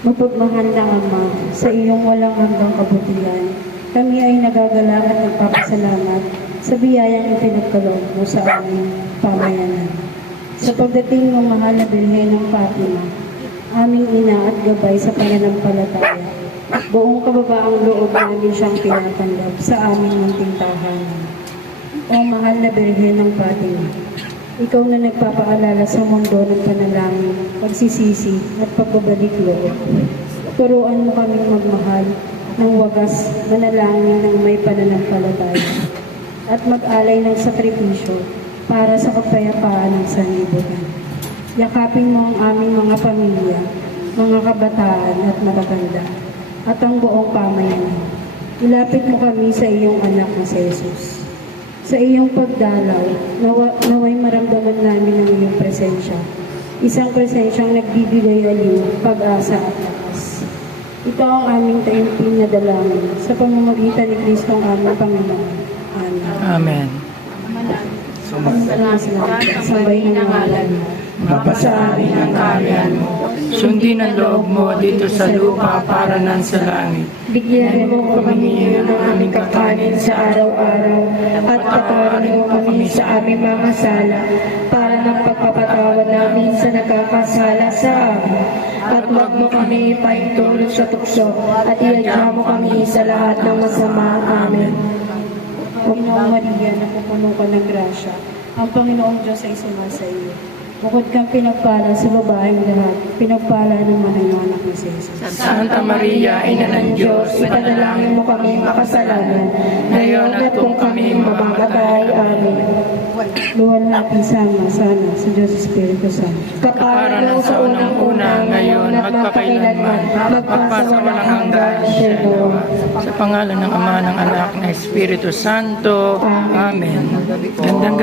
Mapagmahal na Ama, sa iyong walang hanggang kabutihan, kami ay nagagalak at nagpapasalamat sa biyayang ipinagkaloob mo sa aming pamayanan. Sa pagdating ng mahal na Birhen ng Fatima, aming ina at gabay sa pananampalataya, buong kababaang loob namin siyang tinatanggap sa aming munting tahanan. O mahal na Birhen ng Fatima, ikaw na nagpapaalala sa mundo ng panalangin, pagsisisi at pagbabalik loob. Turuan mo kaming magmahal ng wagas manalangin ng may pananampalataya at mag-alay ng sakripisyo para sa kapayapaan ng sanlibutan. Yakapin mo ang aming mga pamilya, mga kabataan at matatanda, at ang buong pamayanan. Ilapit mo kami sa iyong anak na si Jesus. Sa iyong pagdalaw, naway maramdaman namin ang iyong presensya. Isang presensyang nagbibigay aliw, pag-asa at lakas. Ito ang aming taimtim na dalangin sa pamamagitan ni Kristo ang aming Panginoon. Amen. Sumasalamat Sabay ng ngalan mo. mapasa amin ang kaharian mo. Sundin ang loob mo dito sa lupa para nan sa langit. Bigyan mo kami ng aming kakanin sa araw-araw at patawarin mo kami sa aming mga sala para ng pagpapatawad namin sa nagkakasala sa amin. At huwag mo kami paintulot sa tukso at iadya mo kami sa lahat ng masama. Amen. Panginoong Maria, napupuno ka ng grasya. Ang Panginoong Diyos ay sumasa iyo. Bukod kang pinagpala sa babaeng lahat, pinagpala naman ang anak ni Jesus. Santa Maria, Ina ng Diyos, ipanalangin mo kami makasalanan, ngayon at kung kami mamamatay. Amen. Luwal natin sana sa Diyos Espiritu Santo. para ng sa unang-una, ngayon, magpakailanman, magpasawalang hanggan. Shalom. Sa pangalan ng Ama, ng Anak, ng Espiritu Santo. Amen. Gandang